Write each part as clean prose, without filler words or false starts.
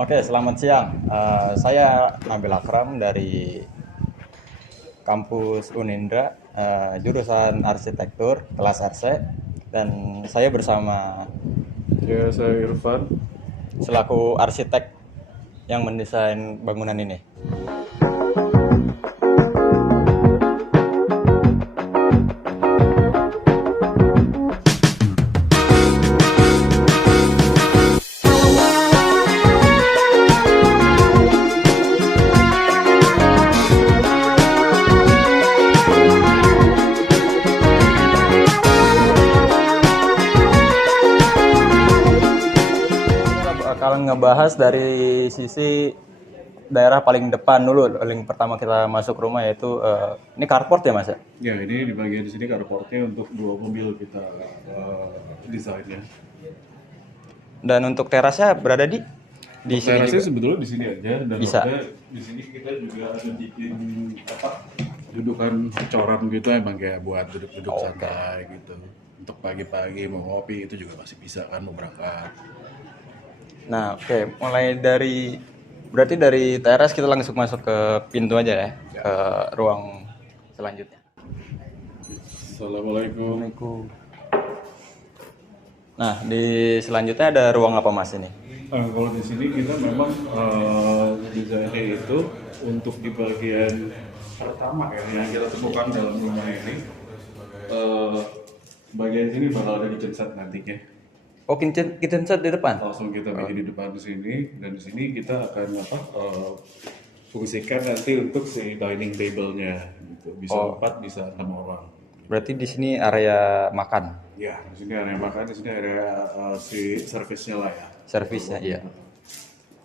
Oke, selamat siang. Saya Nabil Akram dari kampus Unindra, jurusan Arsitektur, kelas RC, dan saya bersama Ya, saya Irfan. selaku arsitek yang mendesain bangunan ini. Kalau ngebahas dari sisi daerah paling depan dulu, paling pertama kita masuk rumah yaitu ini carport ya Mas ya? Ya, ini di bagian di sini carportnya untuk 2 mobil kita desainnya. Dan untuk terasnya berada di sini Terasnya juga. sebetulnya di sini aja dan Bisa. maksudnya di sini kita juga ada bikin dudukan coran gitu emang kayak buat duduk-duduk santai gitu. Untuk pagi-pagi mau ngopi itu juga masih bisa kan mau berangkat. Nah, oke, mulai berarti dari teras kita langsung masuk ke pintu aja ya, ke ruang selanjutnya. Assalamualaikum. Nah, di selanjutnya ada ruang apa Mas ini? Kalau di sini kita memang desainnya itu untuk di bagian pertama ya yang kita temukan dalam rumah ini. Bagian sini bakal ada kitchen set nantinya. Oh, kitchen set di depan. Langsung kita bikin di depan di sini dan di sini kita akan fungsikan nanti untuk si dining table-nya gitu. Bisa 4 bisa 6 orang. Berarti di sini area makan, Ya, di sini area makan, di sini area si service-nya lah ya. servisnya iya.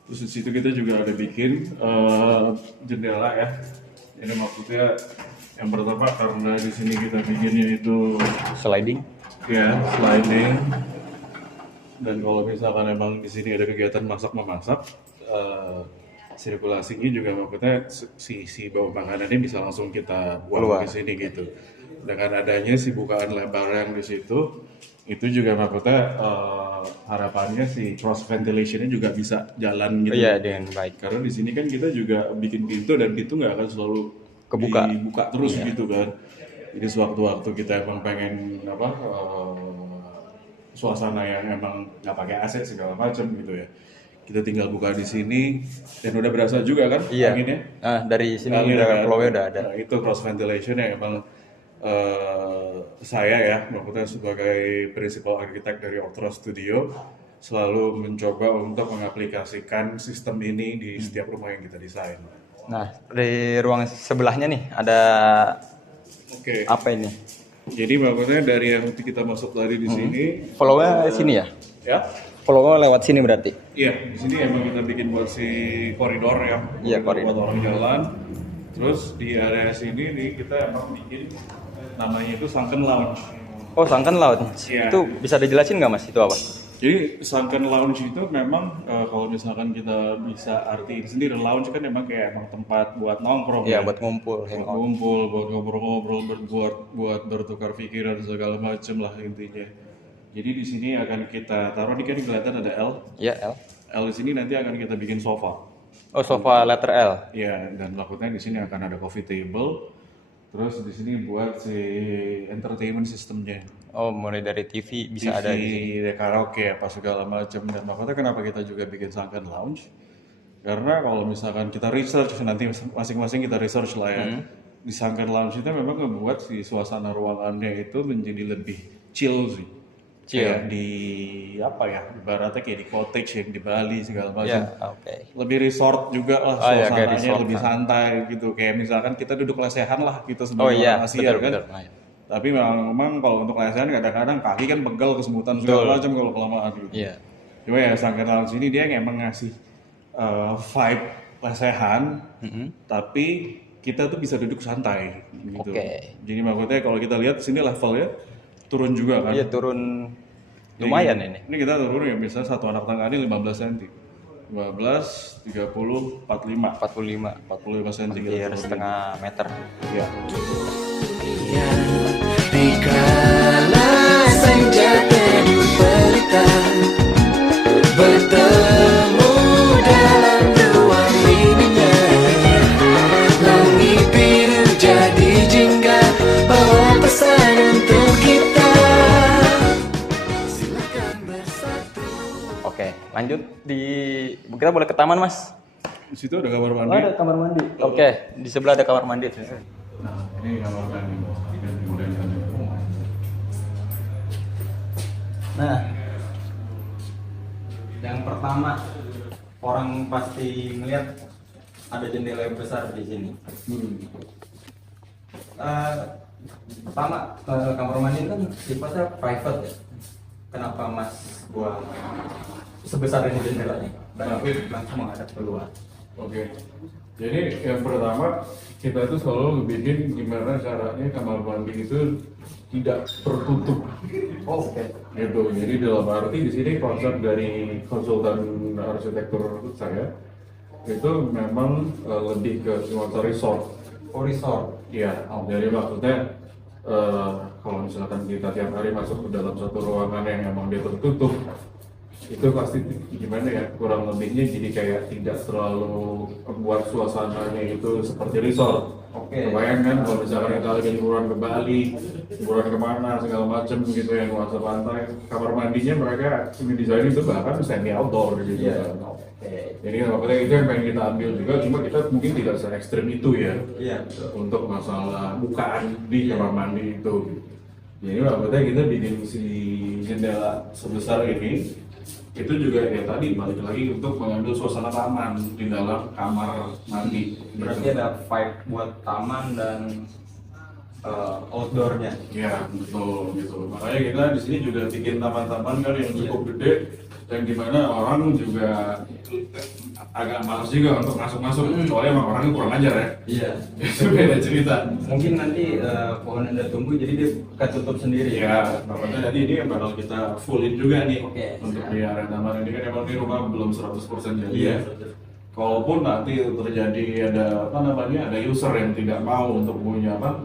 Terus di situ kita juga ada bikin jendela ya. Ini maksudnya yang pertama karena di sini kita bikinnya itu Sliding. ya sliding. Dan kalau misalkan emang di sini ada kegiatan masak memasak, sirkulasinya juga maksudnya si bau makanannya bisa langsung kita buang ke sini gitu. Dengan adanya si bukaan lebar yang di situ, itu juga maksudnya harapannya si cross ventilationnya juga bisa jalan gitu. Iya, dengan baik. Karena di sini kan kita juga bikin pintu dan pintu nggak akan selalu Kebuka. dibuka terus gitu kan. Jadi sewaktu-waktu kita emang pengen suasana yang emang nggak pakai AC segala macam gitu ya. Kita tinggal buka di sini dan udah berasa juga kan Iya. anginnya. Nah, dari sini Angin udah kan. flow-nya udah ada. Nah, itu cross ventilation yang emang saya ya maksudnya sebagai principal arsitek dari Ultra Studio selalu mencoba untuk mengaplikasikan sistem ini di setiap rumah yang kita desain. Nah, di ruang sebelahnya nih ada Oke. apa ini? Jadi maksudnya dari yang kita masuk tadi di sini, Flow-nya sini ya? ya, Flow-nya lewat sini berarti. iya di sini emang kita bikin buat si koridor ya, Iya, buat orang jalan. Terus di area sini nih kita emang bikin namanya itu sunken lounge. Oh, sunken lounge. Iya. Itu bisa dijelasin nggak Mas itu apa? Jadi sunken lounge itu memang kalau misalkan kita bisa artiin sendiri, lounge kan emang kayak emang tempat buat nongkrong Iya, ya. buat ngumpul, Buat hangout. ngumpul, buat ngobrol-ngobrol, buat bertukar pikiran segala macem lah intinya. Jadi di sini akan kita taruh, ini kan kelihatan ada L. Iya, L. L di sini nanti akan kita bikin sofa. Oh, sofa letter L. Ya, dan takutnya di sini akan ada coffee table. Terus di sini buat si entertainment sistemnya. Oh, mulai dari TV bisa ada di sini. TV, karaoke apa segala macam. Dan makanya kenapa kita juga bikin sunken lounge? Karena kalau misalkan kita research nanti masing-masing kita research lah ya. Di sunken lounge itu memang ngebuat si suasana ruangannya itu menjadi lebih chill sih. Chill. Kayak di apa ya? Ibaratnya kayak di cottage yang di Bali segala macam. Iya, oke. Lebih resort juga lah Oh, iya, kayak suasananya resort, lebih santai gitu. Kayak misalkan kita duduk lesehan lah gitu Oh sebagai iya, orang Asia betul, kan. betul. Nah, iya. Tapi memang kalau untuk lesehan kadang-kadang kaki kan pegel kesemutan segala macam kalau kelamaan gitu. Iya. Cuma ya Sunken Lounge ini dia yang emang ngasih vibe lesehan, tapi kita tuh bisa duduk santai gitu. Oke. Jadi maksudnya kalau kita lihat sini levelnya turun juga kan. Iya, turun lumayan ini. Ini kita turun ya biasa satu anak tangga ini 15 cm. 15, 30, 45. 45. 45 cm kita Hampir turun. setengah meter. Ya. Dikala senja teduh pelita bertemu dan lanjut kita boleh ke taman, Mas. Di situ ada kamar Oh, mandi. ada kamar mandi. Oke, di sebelah ada kamar mandi. Nah, ini kamar mandi. Kemudian ada. Nah, yang pertama orang pasti melihat ada jendela yang besar di sini. Pertama, kamar mandi kan sifatnya private ya. Kenapa Mas buang sebesar ini jendelanya? Tapi langsung menghadap keluar. Oke. Jadi yang pertama kita itu selalu bikin gimana caranya kamar mandi itu tidak tertutup. Oh, oke. Gitu. Jadi dalam arti di sini konsep dari konsultan arsitektur saya itu memang lebih ke nuansa resort. Oh, resort. Iya. Jadi maksudnya kalau misalkan kita tiap hari masuk ke dalam satu ruangan yang emang dia tertutup, itu pasti gimana ya, kurang lebihnya jadi kayak tidak terlalu membuat suasananya itu seperti resort. Oke. Kebayang kan kalau misalkan kita lagi liburan ke Bali, liburan kemana segala macem gitu yang nuansa pantai, kamar mandinya mereka ini desain itu bahkan semi outdoor gitu Iya. kan. Oke. Jadi maksudnya itu yang pengen kita ambil juga, cuma kita mungkin tidak se ekstrim itu ya Iya, betul. untuk masalah bukaan di kamar mandi itu. Jadi maksudnya kita bikin si jendela sebesar ini itu juga ya tadi balik lagi untuk mengambil suasana taman di dalam kamar mandi. Berarti ada vibe buat taman dan outdoornya. Ya betul gitu. Makanya kita di sini juga bikin taman-taman kan yang cukup gede dan dimana orang juga agak malas juga untuk masuk-masuk. Soalnya emang orangnya kurang ajar ya. Iya. Itu beda cerita. Mungkin nanti pohon Anda tumbuh jadi dia ketutup sendiri. Ya, makanya tadi ini yang bakal kita fullin juga nih. Oke. Untuk di area taman ini kan emang di rumah belum 100% jadi Iya. ya. Kalaupun nanti terjadi ada apa namanya, ada user yang tidak mau untuk punya apa,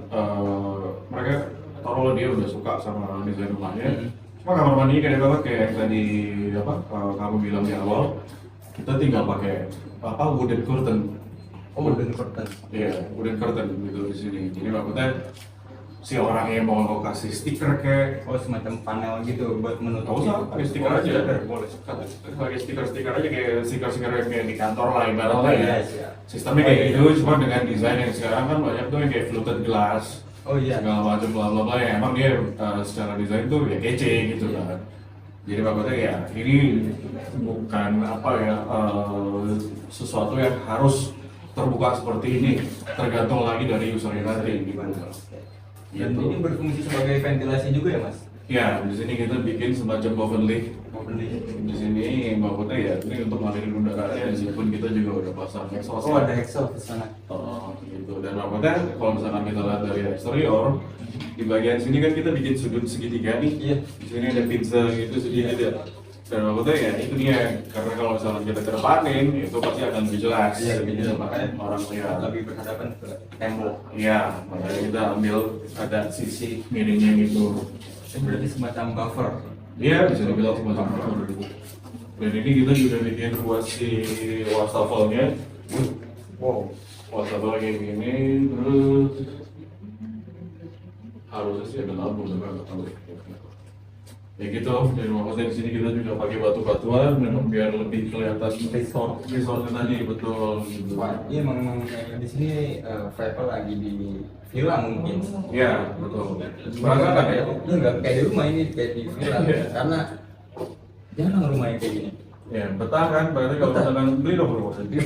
mereka taruhlah dia udah suka sama desain rumahnya. Cuma kamar mandi kayak banget kayak yang tadi apa kamu bilang di awal, kita tinggal pakai apa wooden curtain. Oh, wooden curtain. Iya, wooden curtain gitu di sini. Jadi maksudnya si orang yang mau lo kasih stiker kayak Oh, semacam panel gitu buat menutup. nggak usah pakai stiker Oh, aja, stiker. boleh pakai stiker aja kayak stiker yang kayak di kantor lah Oh, ibaratnya iya, ya. iya. Sistemnya kayak gitu, cuma dengan desain yang sekarang kan banyak tuh yang kayak fluted glass, Oh iya. segala macam bla bla bla yang emang dia secara desain tuh ya kece gitu kan. Jadi maksudnya ya ini bukan apa ya sesuatu yang harus terbuka seperti ini, tergantung lagi dari usernya nanti gimana. Dan Gitu. ini berfungsi sebagai ventilasi juga ya, Mas? Ya, di sini kita bikin semacam oven lift. Open lift. Di sini maksudnya ya ini untuk ngalirin udaranya, meskipun kita juga udah pasang exhaust. Oh, ada exhaust di sana. Gitu. Dan maksudnya kalau misalkan kita lihat dari eksterior, di bagian sini kan kita bikin sudut segitiga nih. Iya. Di sini ada pizza gitu sedikit ya. Dan maksudnya ya itu dia, karena kalau misalkan kita kedepanin itu pasti akan lebih jelas. Iya, lebih jelas. Makanya orang lihat. Lebih berhadapan ke tembok. Iya, makanya kita ambil ada sisi miringnya gitu. Ini berarti semacam buffer. Iya, bisa dibilang semacam itu. Dan ini kita juga bikin buat si wastafelnya. Wow. Wastafel kayak gini, terus harusnya sih ada lampu, tapi nggak tahu. Ya gitu, dan maksudnya di sini kita juga pakai batu-batuan, memang biar lebih kelihatan resortnya tadi betul. Gitu. Wah, iya memang di sini vibe lagi di villa mungkin. Iya, betul. Merasakan Merasakan ya? ya? Itu nggak kayak di rumah ini, kayak di villa. Karena jarang rumah yang kayak gini. Ya, betah kan, berarti kalau misalkan beli dong rumah sendiri.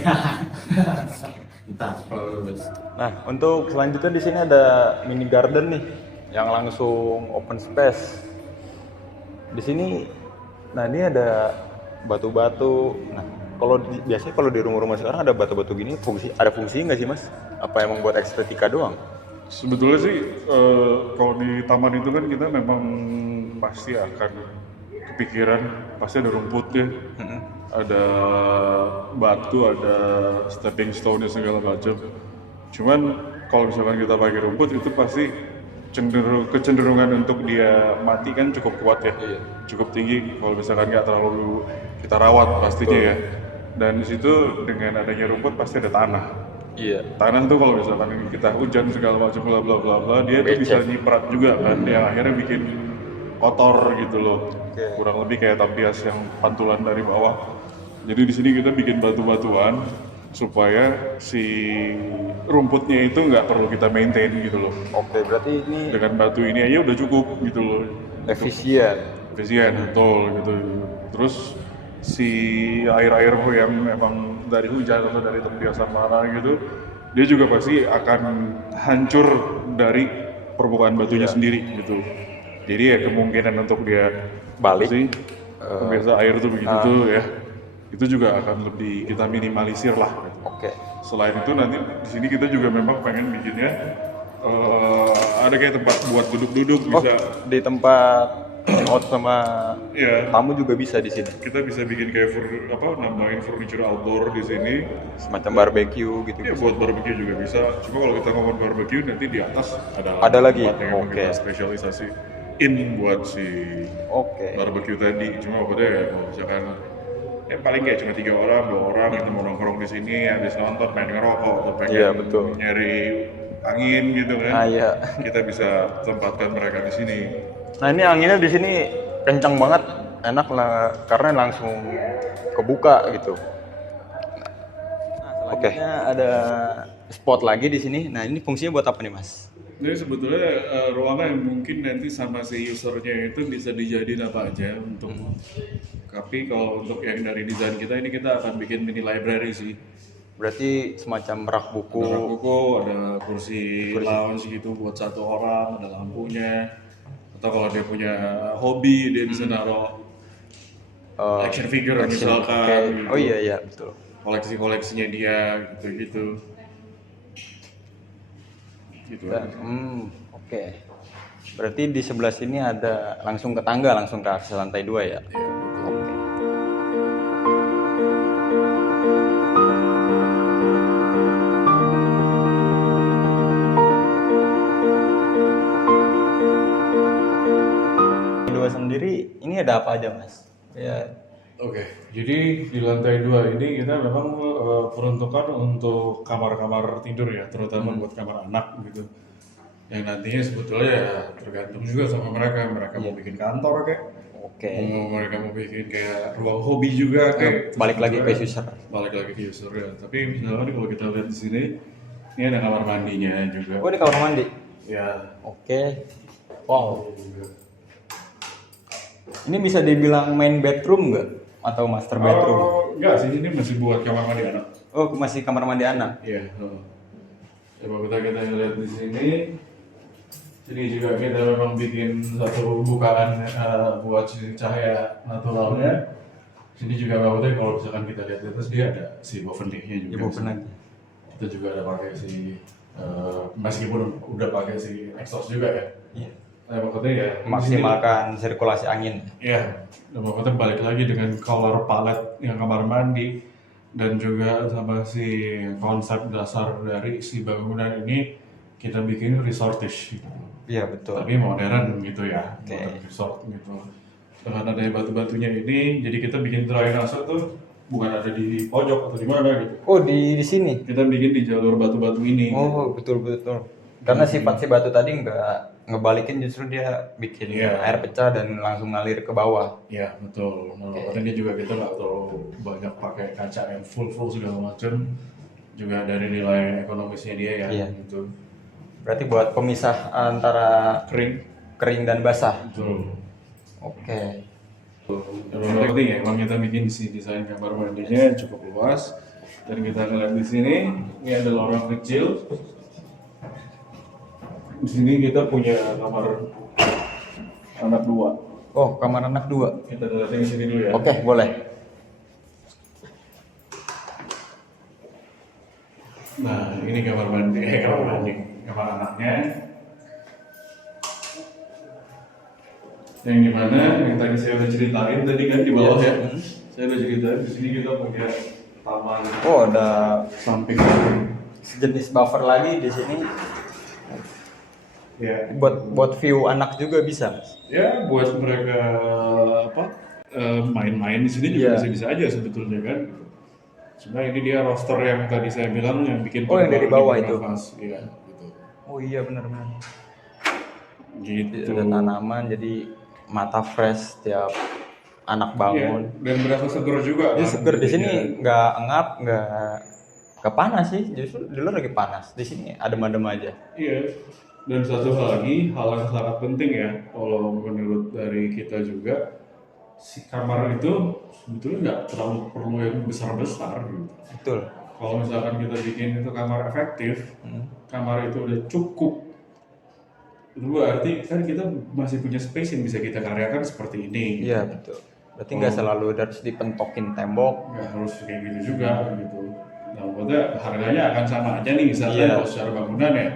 Entah kalau lulus. Nah, untuk selanjutnya di sini ada mini garden nih yang langsung open space. Di sini, nah ini ada batu-batu. Nah, biasanya kalau di rumah-rumah sekarang ada batu-batu gini, ada fungsi nggak sih, Mas? Apa emang buat estetika doang? Sebetulnya sih kalau di taman itu kan kita memang pasti akan kepikiran, pasti ada rumputnya, ada batu, ada stepping stone segala macam. Cuman kalau misalkan kita pakai rumput itu pasti kecenderungan untuk dia mati kan cukup kuat ya, cukup tinggi. Kalau misalkan nggak terlalu kita rawat pastinya ya. Dan di situ dengan adanya rumput pasti ada tanah. Iya. Tanah tuh kalau misalkan kita hujan segala macam bla bla bla bla, dia tuh bisa nyiprat juga kan, yang akhirnya bikin kotor gitu loh. Kurang lebih kayak tapias yang pantulan dari bawah. Jadi di sini kita bikin batu-batuan supaya si rumputnya itu nggak perlu kita maintain gitu loh. Oke, berarti ini Dengan batu ini aja udah cukup gitu loh. efisien. Efisien, betul gitu. Terus si air-air yang emang dari hujan atau dari tempiasan mana gitu, dia juga pasti akan hancur dari permukaan batunya sendiri gitu. Jadi ya kemungkinan untuk dia Balik. sih biasa air tuh begitu tuh ya, itu juga akan lebih kita minimalisir lah. Gitu. Oke. Selain itu nanti di sini kita juga memang pengen bikinnya ada kayak tempat buat duduk-duduk Oh, bisa. di tempat hangout sama Ya, tamu juga bisa di sini. kita bisa bikin kayak nambahin furniture outdoor di sini. Semacam barbecue gitu. Ya buat barbecue juga bisa. Cuma kalau kita ngomong barbecue nanti di atas Ada lagi? tempat yang emang Oke. kita spesialisasi buat si Oke. barbecue tadi. Cuma maksudnya ya kalau misalkan paling kayak cuma 3 orang, 2 orang kita mau nongkrong di sini habis nonton main ngerokok atau pengen Iya, betul. nyari angin gitu kan. Ah, iya. Kita bisa tempatkan mereka di sini. Nah, ini anginnya di sini kencang banget, enak lah karena langsung kebuka gitu. Nah, selanjutnya ada spot lagi di sini. Nah, ini fungsinya buat apa nih, Mas? Jadi sebetulnya ruangan yang mungkin nanti sama si usernya itu bisa dijadiin apa aja untuk. Tapi kalau untuk yang dari desain kita ini kita akan bikin mini library sih. Berarti semacam rak buku. Ada rak buku, ada kursi lounge gitu buat 1 orang, ada lampunya. Atau kalau dia punya hobi dia bisa naruh action figure misalkan. Oke. Gitu. Oh iya iya betul. Koleksi-koleksinya dia gitu-gitu. Gitu. Oke. Berarti di sebelah sini ada langsung ke tangga, langsung ke akses lantai 2 ya? Oke. Dua sendiri, ini ada apa aja, Mas? Ya, Oke, jadi di lantai 2 ini kita memang peruntukan untuk kamar-kamar tidur ya, terutama buat kamar anak gitu. Yang nantinya sebetulnya ya tergantung juga sama mereka mau bikin kantor kayak, oke. mereka mau bikin kayak ruang hobi juga kayak. Balik lagi ke user. Balik lagi ke user ya. Tapi misalkan kalau kita lihat di sini, ini ada kamar mandinya juga. Oh, ini kamar mandi. Ya. Oke. Wow. Ini bisa dibilang main bedroom nggak? Atau master bedroom? Enggak sih, ini masih buat kamar mandi anak. Oh, masih kamar mandi anak. Iya. Coba kita lihat di sini. Sini juga kita memang bikin satu bukaan buat si cahaya naturalnya. Sini juga maksudnya kalau misalkan kita lihat di atas dia ada si bovendignya juga. Ibu pernah. Kita juga ada pakai si meskipun udah pakai si exhaust juga ya. Iya. Maksudnya ya Maksimalkan sirkulasi angin. iya. Maksudnya balik lagi dengan color palette yang kamar mandi dan juga sama si konsep dasar dari si bangunan ini kita bikin resortish gitu. Iya betul. Tapi modern gitu ya, Oke. modern resort gitu. Dengan ada batu-batunya ini, jadi kita bikin drainase tuh bukan ada di pojok atau di mana gitu. Oh di sini. Kita bikin di jalur batu-batu ini. Oh betul betul. Karena sifat si batu tadi nggak ngebalikin, justru dia bikin Iya. air pecah dan langsung ngalir ke bawah. Iya betul. Nah, makanya dia juga kita nggak terlalu banyak pakai kaca yang full segala macam. Juga dari nilai ekonomisnya dia ya. Iya. Gitu. Berarti buat pemisah antara kering dan basah. Betul. Oke. Yang penting ya, emang kita bikin si desain kamar mandinya cukup luas. Dan kita lihat di sini, ini ada lorong kecil. Di sini kita punya kamar anak 2. Oh kamar anak 2. Kita lihatin di sini dulu ya. Oke boleh. Nah, ini kamar kamar anaknya. Yang dimana yang tadi saya udah ceritain tadi kan di bawah ya. Saya udah ceritain di sini kita punya taman. Oh ada Samping. sejenis buffer lagi di sini. Ya. Buat view anak juga bisa, Mas. Ya, buat mereka main-main di sini juga Iya. bisa aja sebetulnya kan. Cuma ini dia roster yang tadi saya bilang yang bikin Oh, yang dari bawah itu? Iya, gitu. Oh iya benar-benar. Gitu. Ada tanaman jadi mata fresh tiap anak Iya, bangun. dan berasa seger juga. Jadi kan, seger di sini ketika- nggak ngap, nggak panas sih. Justru di luar lagi panas. Di sini adem-adem aja. Iya. Dan satu hal lagi, hal yang sangat penting ya, kalau menurut dari kita juga, si kamar itu sebetulnya nggak terlalu perlu yang besar-besar gitu. Betul. Kalau misalkan kita bikin itu kamar efektif, kamar itu udah cukup, itu berarti kan kita masih punya space yang bisa kita karyakan seperti ini. Iya betul. Berarti nggak selalu harus dipentokin tembok. Nggak harus kayak gitu juga gitu. Nah, maksudnya harganya akan sama aja nih misalnya Iya. kalau secara bangunan ya.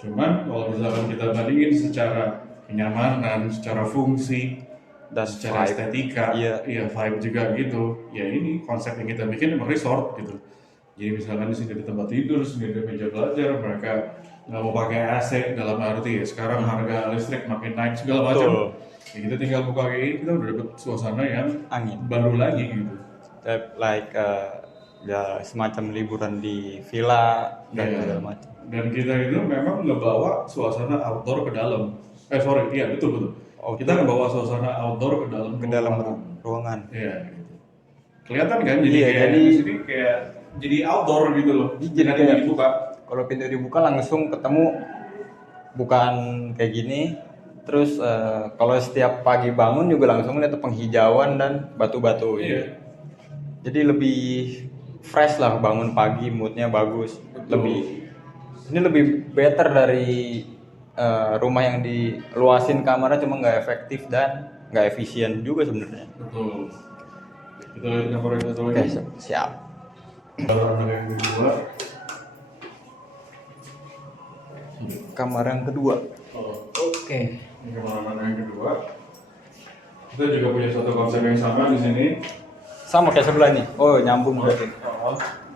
Cuman kalau misalkan kita bandingin secara kenyamanan, secara fungsi, Dan secara vibe. estetika, Iya. ya vibe juga gitu. Ya ini konsep yang kita bikin emang resort gitu. Jadi misalkan di sini ada tempat tidur, sini ada meja belajar, mereka nggak mau pakai AC dalam arti ya sekarang harga listrik makin naik segala macam. Betul. Ya kita tinggal buka kayak ini kita udah dapet suasana yang Angin. baru lagi gitu. Like ya semacam liburan di villa dan Iya. segala macam. Dan kita itu memang ngebawa suasana outdoor ke dalam. Iya betul. Outdoor. Kita ngebawa suasana outdoor ke dalam Ruangan. Iya. Gitu. Kelihatan kan jadi Iya, kayak jadi- di sini kayak jadi outdoor gitu loh. Jadi Dengan kayak- dibuka. Kalau pintu dibuka langsung ketemu, bukan kayak gini. Terus kalau setiap pagi bangun juga langsung lihat penghijauan dan batu-batu. Iya. Jadi lebih fresh lah bangun pagi, moodnya bagus. Ini lebih better dari rumah yang diluasin kamarnya cuma nggak efektif dan nggak efisien juga sebenarnya. Betul. Kita lihat kamar yang satu Oke, lagi. siap. Kamar anak yang kedua. Kamar yang kedua. Oke. Ini kamar anak yang kedua. Kita juga punya satu konsep yang sama di sini. Sama kayak sebelah nih. Oh, nyambung berarti.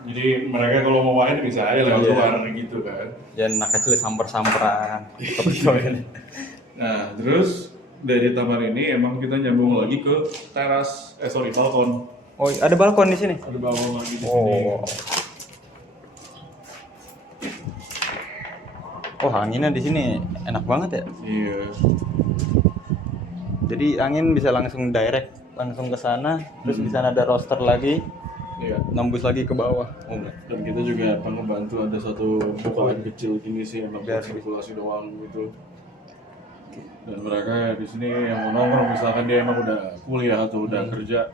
Jadi mereka kalau mau main bisa aja lewat Iya. luar gitu kan. Dan anak kecil samper-samperan. Nah, terus dari taman ini emang kita nyambung lagi ke balkon. Oh, ada balkon di sini. Ada balkon lagi di sini. Oh. Oh, anginnya di sini enak banget ya. Iya. Jadi angin bisa langsung direct langsung ke sana, terus di sana ada roster lagi, Iya. nembus lagi ke bawah. Oh, enggak. Dan kita juga akan membantu ada satu bukaan kecil gini sih emang Biar- buat sirkulasi doang gitu. Dan mereka di sini yang mau nongkrong misalkan dia emang udah kuliah atau udah kerja,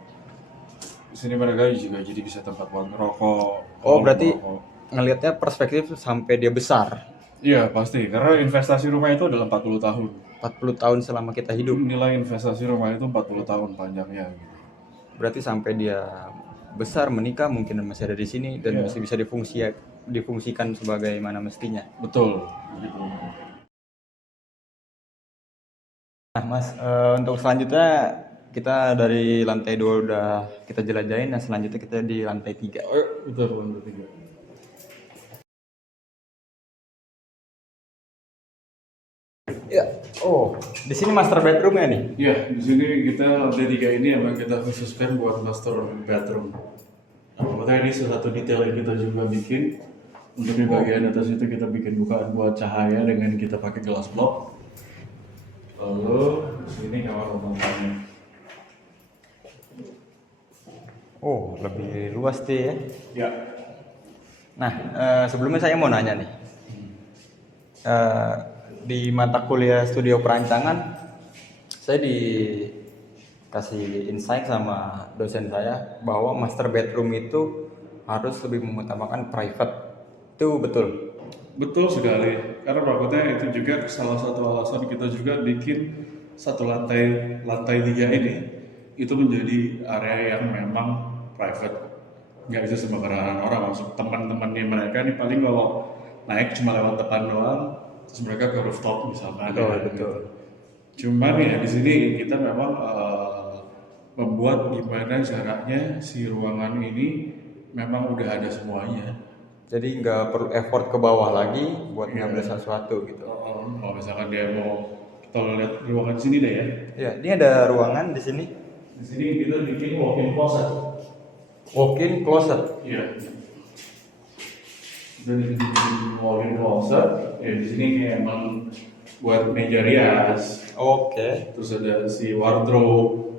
di sini mereka juga jadi bisa tempat buat ngerokok. Oh, berarti ngerokok. ngelihatnya perspektif sampai dia besar. Iya pasti, karena investasi rumah itu adalah 40 tahun. 40 tahun selama kita hidup. Nilai investasi rumah itu 40 tahun panjangnya. Gitu. Berarti sampai dia besar menikah mungkin masih ada di sini dan Iya. masih bisa difungsikan sebagaimana mestinya. Betul. Gitu. Nah, Mas, untuk selanjutnya kita dari lantai 2 udah kita jelajahin, nah selanjutnya kita di lantai 3. Oh, betul, lantai 3. Ya. Oh, di sini master bedroomnya nih. Iya, di sini kita lantai 3 ini emang kita khususkan buat master bedroom. Nah, makanya ini salah satu detail yang kita juga bikin. Untuk di bagian atas itu kita bikin bukaan buat cahaya dengan kita pakai gelas blok. Lalu di sini kamar tamunya. Oh, lebih luas sih ya. Ya, Nah, sebelumnya saya mau nanya nih. Di mata kuliah studio perancangan, saya dikasih insight sama dosen saya bahwa master bedroom itu harus lebih mengutamakan private. Itu betul. betul sekali. Karena takutnya itu juga salah satu alasan kita juga bikin satu lantai 3 ini itu menjadi area yang memang private. Nggak bisa sembarangan orang masuk. Teman-temannya mereka nih paling kalau naik cuma lewat depan doang, terus mereka ke rooftop misalkan. Betul, ya, betul. gitu. Cuman ya di sini kita memang membuat gimana caranya si ruangan ini memang udah ada semuanya. Jadi nggak perlu effort ke bawah lagi buat Iya. ngambil sesuatu gitu. Kalau misalkan dia mau kita lihat ruangan sini deh ya. Ya, ini ada ruangan di sini. Di sini kita bikin walk-in closet. Walk-in closet. Iya. Dan di sini walk-in closet, ya di sini kayak emang buat meja rias. Oke. Terus ada si wardrobe.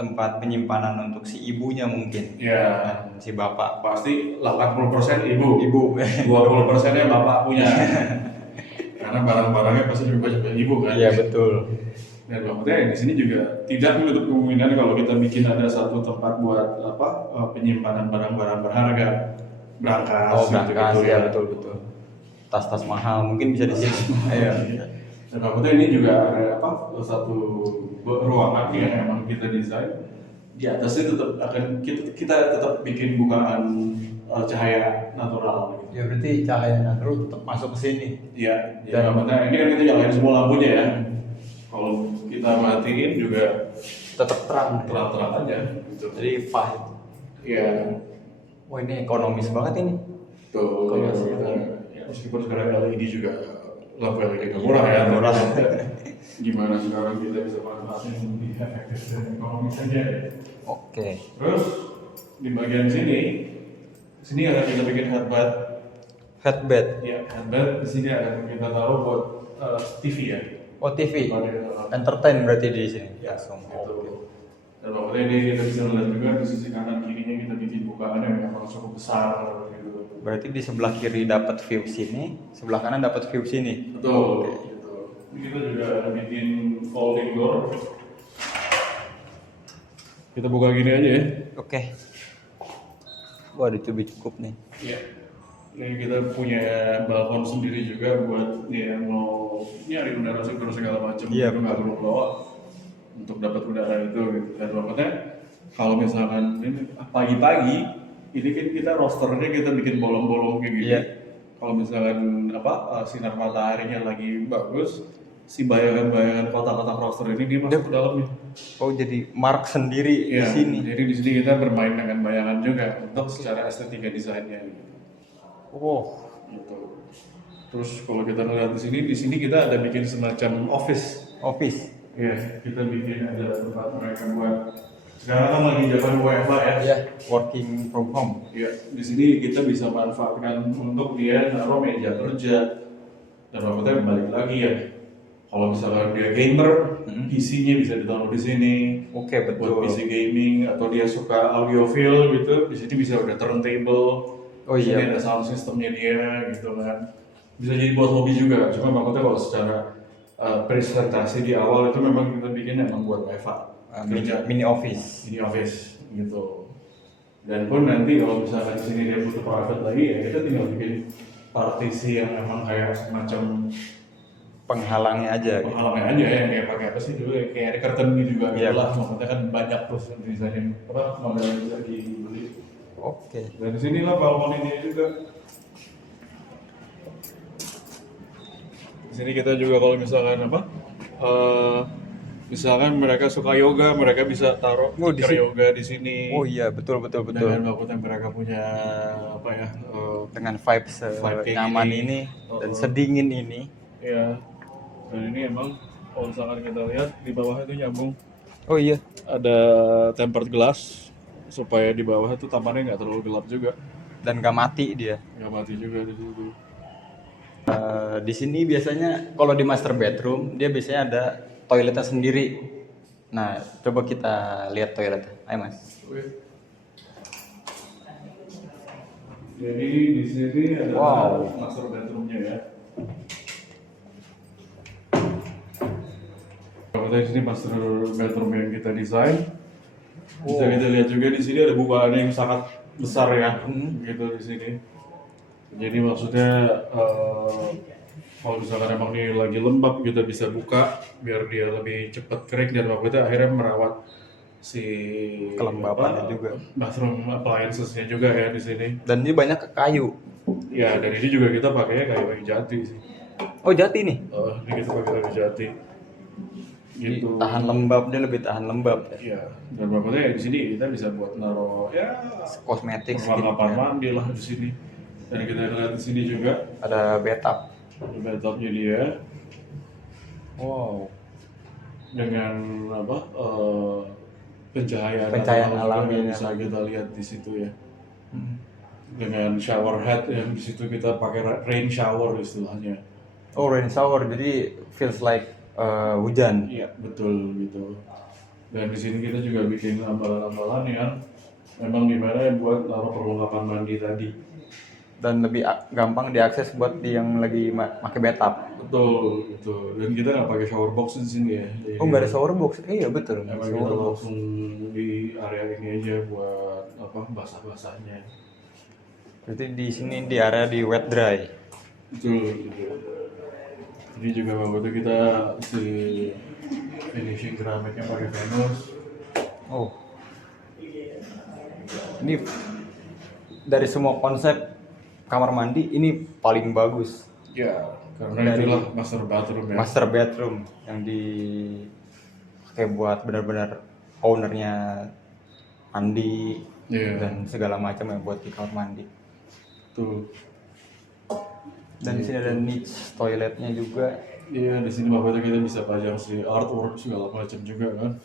tempat penyimpanan untuk si ibunya mungkin. Ya, Dan si bapak. pasti 80% ibu. Ibu. 20%-nya bapak punya. Karena barang-barangnya pasti lebih banyak dari ibu kan. Iya betul. Dan maksudnya di sini juga tidak menutup kemungkinan kalau kita bikin ada satu tempat buat penyimpanan barang-barang berharga, brankas. Oh brankas gitu-gitu ya betul. Tas-tas mahal mungkin bisa di sini. Iya. Dan maksudnya ini juga ada satu ruangan yang emang kita desain. Di atasnya tetap akan kita tetap bikin bukaan cahaya natural. Ya berarti cahaya natural tetap masuk ke sini. Iya. Dan maksudnya ini kan kita nyalain semua lampunya ya. Kalau kita matiin juga Tetap terang. terang-terang aja. Gitu. Jadi pahit. Iya. Wah ini ekonomis banget ini. Tuh. Kalau Ya, meskipun sekarang LED juga lampu LED agak murah ya. Murah. Gimana sekarang kita bisa manfaatin lebih efektif dan ekonomis aja ya. Oke. Terus di bagian sini akan kita bikin headband. Headbed. Ya, headband di sini akan kita taruh buat TV ya. Oh TV. Pada- Entertain berarti di sini. Ya, Langsung. gitu. Dan maksudnya ini kita bisa lihat juga di sisi kanan kirinya kita bikin bukaan yang memang cukup besar gitu. Berarti di sebelah kiri dapat view sini, sebelah kanan dapat view sini. Betul. Gitu. Ini kita juga ada bikin folding door. Kita buka gini aja ya. Oke. Wah, itu cukup nih. Iya. Ini kita punya balkon sendiri juga buat yang mau nyari udara segar segala macam. Iya, Itu nggak perlu bawa untuk dapat udara itu gitu. Dan maksudnya kalau misalkan ini pagi-pagi ini kan kita rosternya kita bikin bolong-bolong kayak gitu. Iya. Kalau misalkan sinar mataharinya lagi bagus, si bayangan-bayangan kotak-kotak roster ini dia masuk ke dalamnya. Oh, jadi mark sendiri Iya. di sini. Jadi di sini kita bermain dengan bayangan juga untuk secara estetika desainnya. Gitu. Oh, Gitu. Terus kalau kita lihat di sini kita ada bikin semacam office. office. Iya, kita bikin ada tempat mereka buat. Sekarang kan lagi zaman WFH ya. Iya, working from home. Iya, di sini kita bisa manfaatkan untuk dia naruh meja kerja. Dan maksudnya balik lagi ya. Kalau misalkan dia gamer, PC-nya bisa ditaruh di sini. Oke, Buat betul. PC gaming atau dia suka audiophile gitu, di sini bisa ada turntable. Oh Di sini iya. ada sound systemnya dia gitu kan. Bisa jadi buat hobi juga. Cuma maksudnya kalau secara presentasi di awal itu memang kita bikin emang buat WFH. Mini office. Ini office gitu. Dan pun nanti kalau misalkan di sini dia butuh private lagi ya kita tinggal bikin partisi yang memang kayak semacam Penghalangnya aja. Gitu. penghalangnya aja ya, yang kayak pakai apa sih dulu ya, kayak ada curtain gitu juga Iya. gitu lah. Maksudnya kan banyak terus desain model yang bisa dibeli. Oke. Dan di sinilah balkon ini juga. Di sini kita juga kalau misalkan misalkan mereka suka yoga, mereka bisa taruh Oh, di stiker sini. yoga di sini. Oh iya, betul. Dengan maksudnya mereka punya Dengan vibes Vibe kayak nyaman gini. ini Oh, dan oh. sedingin ini. ya. Dan ini emang kalau misalkan kita lihat di bawah itu nyambung Oh iya. ada tempered glass supaya di bawah itu tamannya nggak terlalu gelap juga, Dan gak mati dia. nggak mati juga di situ. Di sini biasanya kalau di master bedroom dia biasanya ada toiletnya sendiri. Nah, coba kita lihat toiletnya. Ayo mas. Oke. Jadi di sini ada Wow. master bedroomnya ya. Kalau di sini master bedroom yang kita desain, bisa kita lihat juga di sini ada bukaan yang sangat besar ya, gitu di sini. Jadi maksudnya kalau misalkan emang ini lagi lembab kita bisa buka biar dia lebih cepat kering dan maksudnya akhirnya merawat si Kelembapannya juga. bathroom appliances-nya juga ya di sini. Dan ini banyak kayu. Ya dan ini juga kita pakai kayu jati sih. Oh jati nih. Ini kita pakai kayu jati. Gitu. Tahan lembab, dia lebih tahan lembab. Iya. Dan maksudnya di sini kita bisa buat naruh ya Kosmetik perlengkapan skincare. mandi lah di sini. Dan kita lihat di sini juga Ada bathtub. bathtubnya dia Wow. dengan pencahayaan Pencahayaan juga alami yang ya. bisa kita lihat di situ ya. Dengan shower head yang di situ kita pakai rain shower istilahnya. Oh rain shower, jadi feels like hujan. Iya betul gitu. Dan di sini kita juga bikin ambalan-ambalan yang memang dimana buat taruh perlengkapan mandi tadi. Dan lebih gampang diakses buat yang lagi pakai bathtub. Betul, betul. Dan kita nggak pakai shower box di sini ya. Jadi Oh, nggak ada shower box? Iya betul. emang kita langsung di area ini aja buat apa basah-basahnya. Berarti di sini di area di wet dry. Betul, betul. Ini juga waktu kita si finishing keramiknya pakai Venus. Oh. Ini dari semua konsep kamar mandi ini paling bagus. Ya, karena Dari itulah master bathroom ya. Master bedroom yang dipakai buat benar-benar ownernya mandi Iya. dan segala macam yang buat di kamar mandi. Tuh. Dan di sini ada niche toiletnya juga. Iya, di sini waktu kita bisa pajang si artwork segala macam juga kan.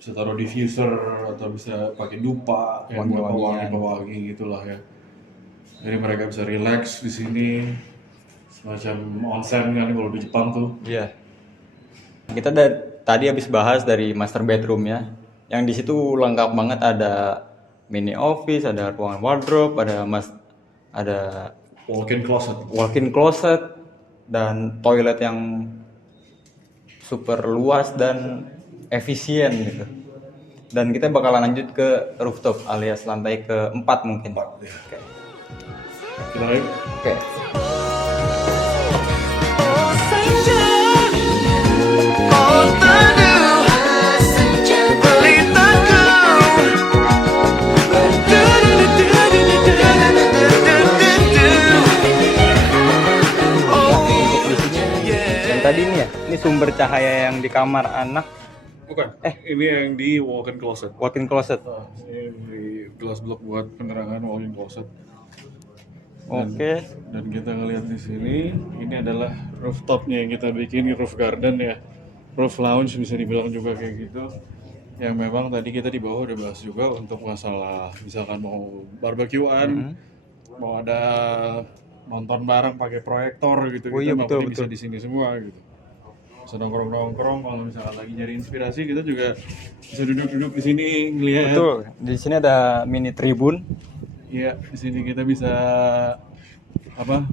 Bisa taruh diffuser atau bisa pakai dupa yang buat Wangi-wangian. pewangi gitulah ya. Jadi mereka bisa relax di sini. Semacam onsen kan kalau di Jepang tuh. Iya. Kita tadi habis bahas dari master bedroom ya. Yang di situ lengkap banget, ada mini office, ada ruangan wardrobe, ada Walk-in closet. walk-in closet dan toilet yang super luas dan efisien gitu. Dan kita bakalan lanjut ke rooftop alias lantai keempat mungkin. Oke. Kita lihat. Oke. Oh teduh pelitaku. Yang tadi ini ya, ini sumber cahaya yang di kamar anak, Bukan. Ini yang di walk-in closet. walk-in closet. Ini di glass block buat penerangan walk-in closet. Oke. Dan kita ngelihat di sini, ini adalah rooftopnya yang kita bikin, roof garden ya, roof lounge bisa dibilang juga kayak gitu. Yang memang tadi kita di bawah udah bahas juga untuk masalah misalkan mau barbekyuan, mau ada nonton bareng pakai proyektor gitu, Oh iya, kita betul, bisa betul. di sini semua gitu. Bisa nongkrong-nongkrong, kalau misalkan lagi nyari inspirasi kita juga bisa duduk-duduk di sini ngelihat. Betul. Di sini ada mini tribun. Iya, di sini kita bisa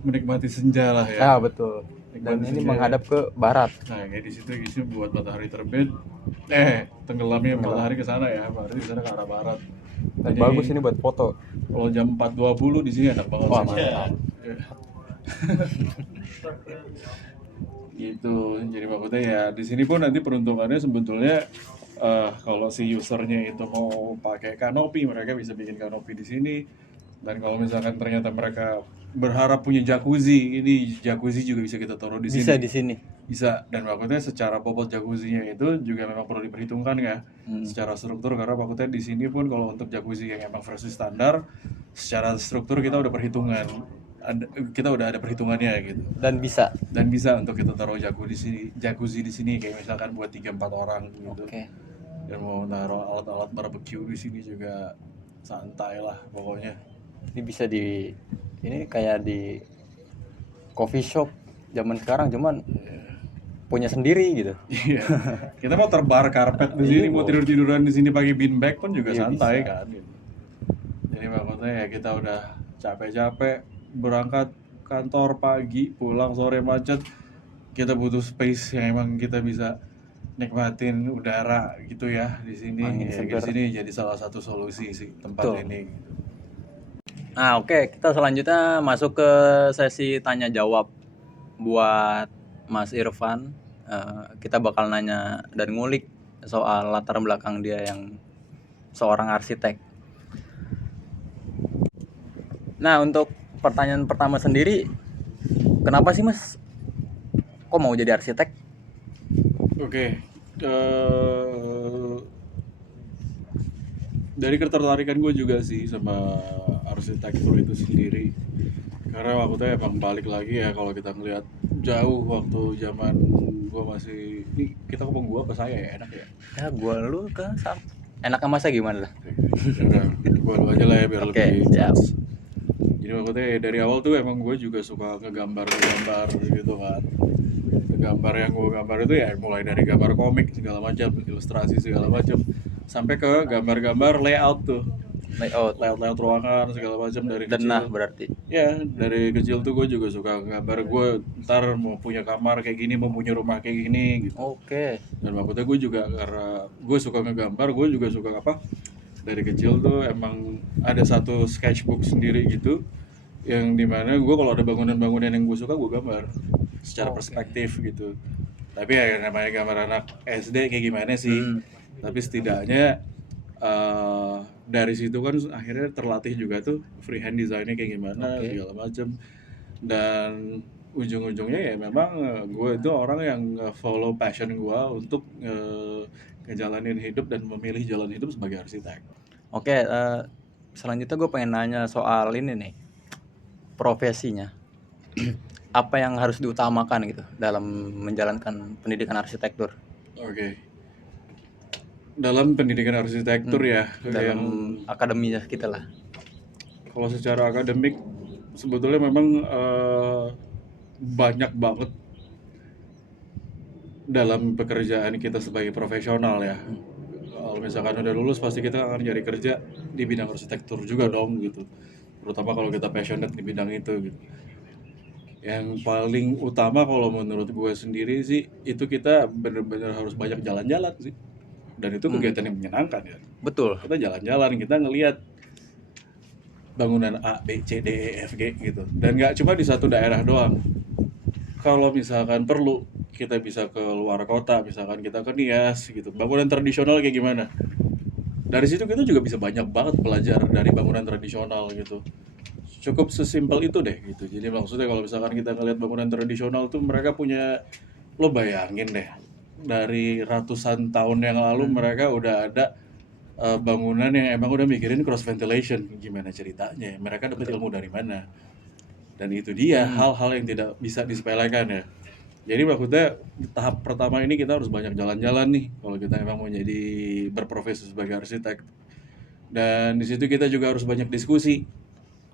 menikmati senja lah ya. Ah, betul. Dan Nikmati ini senja. menghadap ke barat. Nah, kayak di situ isinya buat matahari terbit. Tenggelamnya matahari ke sana ya, berarti di sana ke arah barat. Dan Jadi, bagus ini buat foto. Kalau jam 4.20 di sini enak banget. Wah, sih. mantap. Iya. Gitu. Jadi maksudnya ya di sini pun nanti peruntungannya sebetulnya kalau si usernya itu mau pakai kanopi, mereka bisa bikin kanopi di sini. Dan kalau misalkan ternyata mereka berharap punya jacuzzi, ini jacuzzi juga bisa kita taruh di sini. Bisa di sini. Bisa, dan maksudnya secara bobot jacuzzinya itu juga memang perlu diperhitungkan ya secara struktur, karena maksudnya di sini pun kalau untuk jacuzzi yang emang versi standar secara struktur kita udah perhitungan, kita udah ada perhitungannya gitu, Dan bisa. dan bisa untuk kita taruh jacuzzi di sini kayak misalkan buat 3-4 orang gitu. Oke. Dan mau naruh alat-alat barbecue di sini juga santai lah pokoknya. Ini bisa ini kayak di coffee shop zaman sekarang, cuman punya sendiri gitu. Iya. Kita mau terbar karpet di sini, mau tidur-tiduran di sini pakai beanbag pun juga Iya, santai bisa. kan. Gitu. Jadi maksudnya ya kita udah capek-capek berangkat kantor pagi, pulang sore macet. Kita butuh space yang emang kita bisa nikmatin udara gitu ya di sini. Angin Ya, di segar. sini jadi salah satu solusi sih tempat Betul. ini. Nah, oke, kita selanjutnya masuk ke sesi tanya jawab buat Mas Irfan. Kita bakal nanya dan ngulik soal latar belakang dia yang seorang arsitek. Nah, untuk pertanyaan pertama sendiri, kenapa sih Mas kok mau jadi arsitek? Oke, dari ketertarikan gue juga sih sama arsitektur itu sendiri, karena waktu itu emang balik lagi ya kalau kita ngelihat jauh waktu zaman gue masih, ini kita ngomong gue apa saya ya, enak ya? Ya, gua lu kan enaknya masa gimana lah? Udah, gue lu aja lah ya biar Oke, lebih siap. Jadi waktu itu dari awal tuh emang gue juga suka ngegambar gitu kan. gambar yang gue gambar itu ya mulai dari gambar komik segala macam, ilustrasi segala macam, sampai ke gambar-gambar layout tuh, Layout. layout ruangan segala macam dari Denah kecil. berarti. Ya dari kecil tuh gue juga suka gambar, gue ntar mau punya kamar kayak gini, mau punya rumah kayak gini gitu. Oke. Dan maksudnya gue juga karena gue suka ngegambar, gue juga suka apa, dari kecil tuh emang ada satu sketchbook sendiri gitu, yang dimana gue kalau ada bangunan-bangunan yang gue suka gue gambar secara perspektif gitu. Tapi ya namanya gambar anak SD kayak gimana sih, tapi setidaknya dari situ kan akhirnya terlatih juga tuh freehand design-nya kayak gimana segala macam. Dan ujung-ujungnya ya memang gue itu orang yang follow passion gue untuk ngejalanin hidup dan memilih jalan hidup sebagai arsitek. Oke, selanjutnya gue pengen nanya soal ini nih, profesinya. Apa yang harus diutamakan gitu dalam menjalankan pendidikan arsitektur? Oke. Dalam pendidikan arsitektur ya, Dalam akademinya kita lah. kalau secara akademik sebetulnya memang banyak banget dalam pekerjaan kita sebagai profesional ya. Kalau misalkan udah lulus pasti kita akan cari kerja di bidang arsitektur juga dong gitu. Terutama kalau kita passionate di bidang itu gitu. Yang paling utama kalau menurut gue sendiri sih itu kita bener-bener harus banyak jalan-jalan sih. Dan itu kegiatan yang menyenangkan ya. Betul. Kita jalan-jalan, kita ngelihat bangunan A, B, C, D, E, F, G gitu. Dan nggak cuma di satu daerah doang. Kalau misalkan perlu, kita bisa ke luar kota, misalkan kita ke Nias gitu. Bangunan tradisional kayak gimana? Dari situ kita juga bisa banyak banget belajar dari bangunan tradisional gitu. Cukup sesimpel itu deh gitu. Jadi maksudnya kalau misalkan kita ngelihat bangunan tradisional tuh mereka punya, lo bayangin deh, dari ratusan tahun yang lalu mereka udah ada bangunan yang emang udah mikirin cross ventilation, gimana ceritanya, mereka dapat ilmu dari mana. Dan itu dia hal-hal yang tidak bisa disepelekan ya. Jadi maksudnya tahap pertama ini kita harus banyak jalan-jalan nih kalau kita emang mau jadi berprofesi sebagai arsitek. Dan di situ kita juga harus banyak diskusi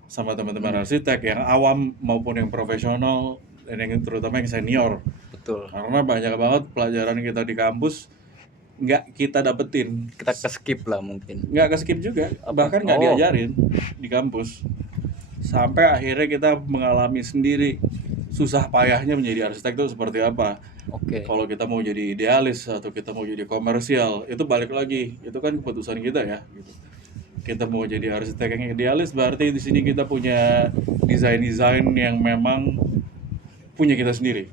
sama teman-teman arsitek yang awam maupun yang profesional dan yang terutama yang senior. Betul. Karena banyak banget pelajaran kita di kampus nggak kita dapetin, Kita ke-skip lah mungkin. nggak ke-skip juga, bahkan nggak diajarin di kampus. Sampai akhirnya kita mengalami sendiri susah payahnya menjadi arsitek itu seperti apa. Oke. Kalau kita mau jadi idealis atau kita mau jadi komersial, itu balik lagi, itu kan keputusan kita ya gitu. Kita mau jadi arsitek yang idealis berarti di sini kita punya desain-desain yang memang punya kita sendiri,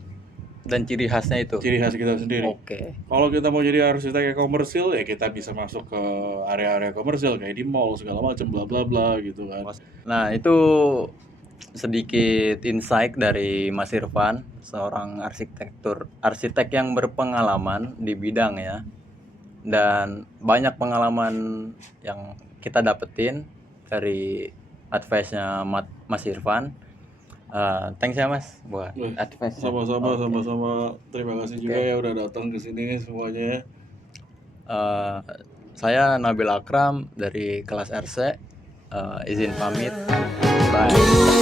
Dan ciri khasnya itu. ciri khas kita sendiri. Oke. Kalau kita mau jadi arsitek yang komersil ya kita bisa masuk ke area-area komersil kayak di mall segala macam bla bla bla gitu kan. Nah, itu sedikit insight dari Mas Irfan, seorang arsitek yang berpengalaman di bidang ya. Dan banyak pengalaman yang kita dapetin dari advice-nya Mas Irfan. Thanks ya Mas buat advice. Sama-sama. Terima kasih juga ya udah datang ke sini semuanya. Saya Nabil Akram dari kelas RC. Izin pamit. Bye.